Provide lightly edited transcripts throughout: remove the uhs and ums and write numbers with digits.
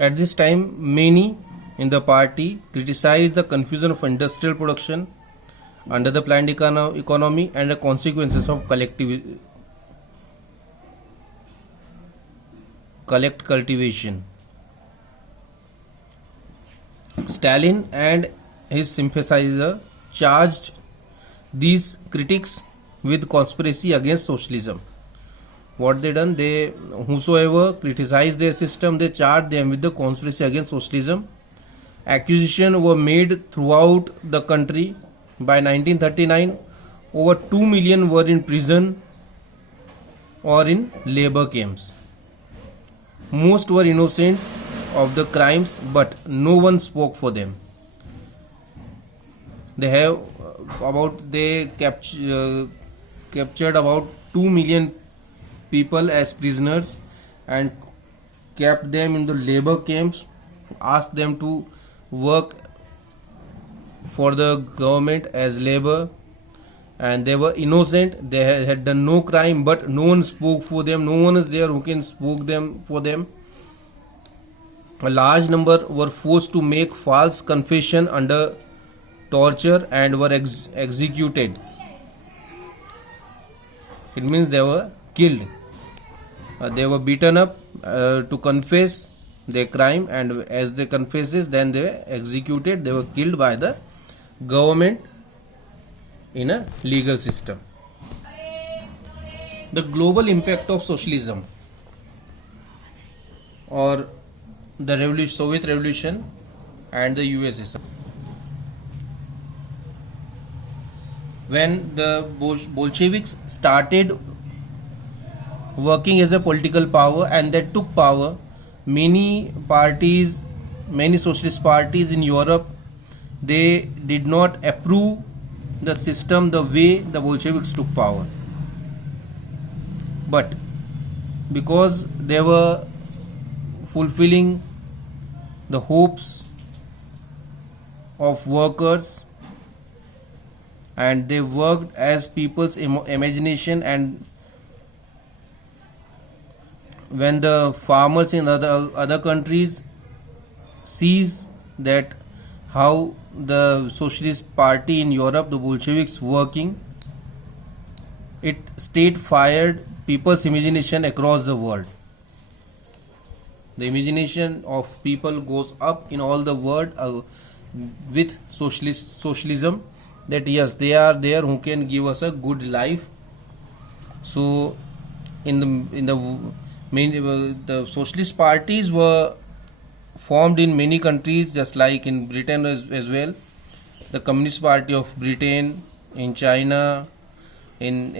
At this time, many in the party criticized the confusion of industrial production under the planned economy and the consequences of collect cultivation. Stalin and his sympathizers charged these critics with conspiracy against socialism. What they done, they whosoever criticized their system, they charged them with the conspiracy against socialism. Accusations were made throughout the country. By 1939, over 2 million were in prison or in labor camps. Most were innocent of the crimes, but no one spoke for them. They captured about 2 million people as prisoners and kept them in the labor camps, asked them to work for the government as labor, and they were innocent. They had done no crime, but no one spoke for them. No one is there who can spoke for them. A large number were forced to make false confession under torture and were executed. It means they were killed. They were beaten up to confess their crime, and as they confesses, then they were executed. They were killed by the government in a legal system. The global impact of socialism or the Soviet Revolution and the USSR. When the Bolsheviks started working as a political power and they took power, many socialist parties in Europe, they did not approve the system the way the Bolsheviks took power. But because they were fulfilling the hopes of workers, and they worked as people's imagination, and when the farmers in other countries sees that how the socialist party in Europe, the Bolsheviks, working, it state fired people's imagination across the world. The imagination of people goes up in all the world with socialism, that yes, they are there who can give us a good life. So the socialist parties were formed in many countries, just like in Britain as well. The Communist Party of Britain, in China, in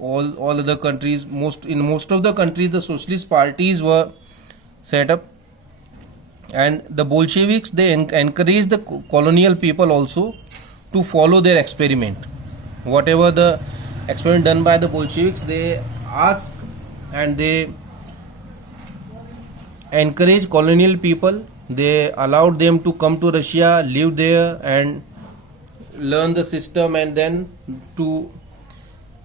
all other countries, in most of the countries, the socialist parties were set up. And the Bolsheviks, they encouraged the colonial people also to follow their experiment. Whatever the experiment done by the Bolsheviks, they ask and they encourage colonial people. They allowed them to come to Russia, live there and learn the system, and then to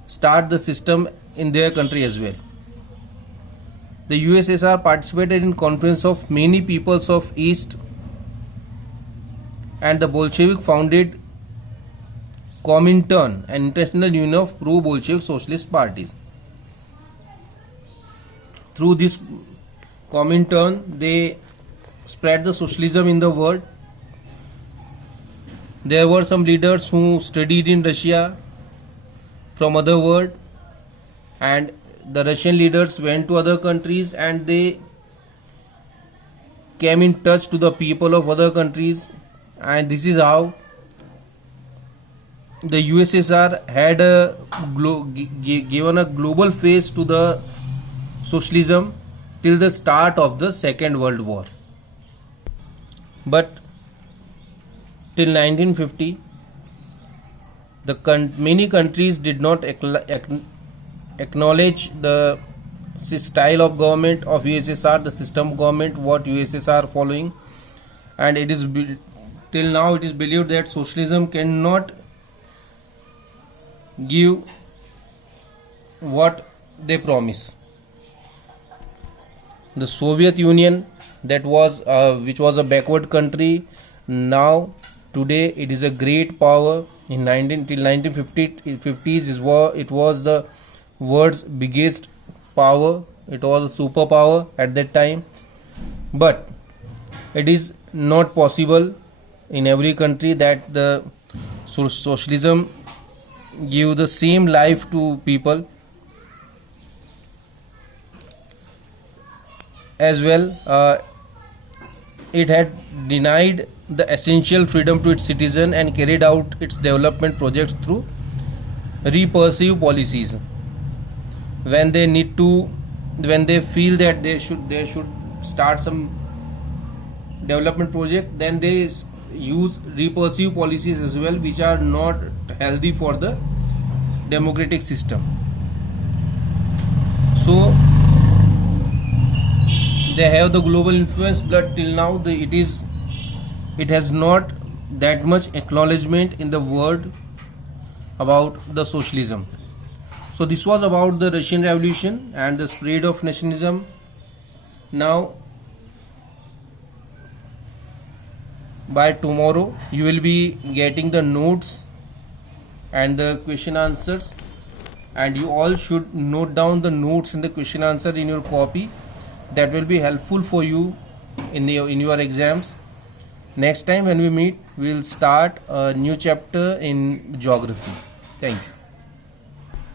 start the system in their country as well. The USSR participated in conference of many peoples of East, and the Bolshevik founded Comintern, an international union of pro-Bolshevik socialist parties. Through this Comintern, they spread the socialism in the world. There were some leaders who studied in Russia from other world, and the Russian leaders went to other countries and they came in touch to the people of other countries, and this is how the USSR had given a global face to the socialism till the start of the Second World War. But till 1950, many countries did not acknowledge the style of government of USSR, the system of government what USSR following, and it is till now it is believed that socialism cannot give what they promise. the Soviet Union, that was which was a backward country, now today it is a great power. In 1950s it was the world's biggest power. It was a superpower at that time, but it is not possible in every country that the socialism give the same life to people. As well, it had denied the essential freedom to its citizen and carried out its development projects through repressive policies. When they feel that they should start some development project, then they use repressive policies as well, which are not healthy for the democratic system. So they have the global influence, but till now it has not that much acknowledgement in the world about the socialism. So this was about the Russian Revolution and the spread of nationalism. Now by tomorrow you will be getting the notes and the question answers, and you all should note down the notes and the question answer in your copy. That will be helpful for you in your exams. Next time when we meet, we will start a new chapter in geography. Thank you.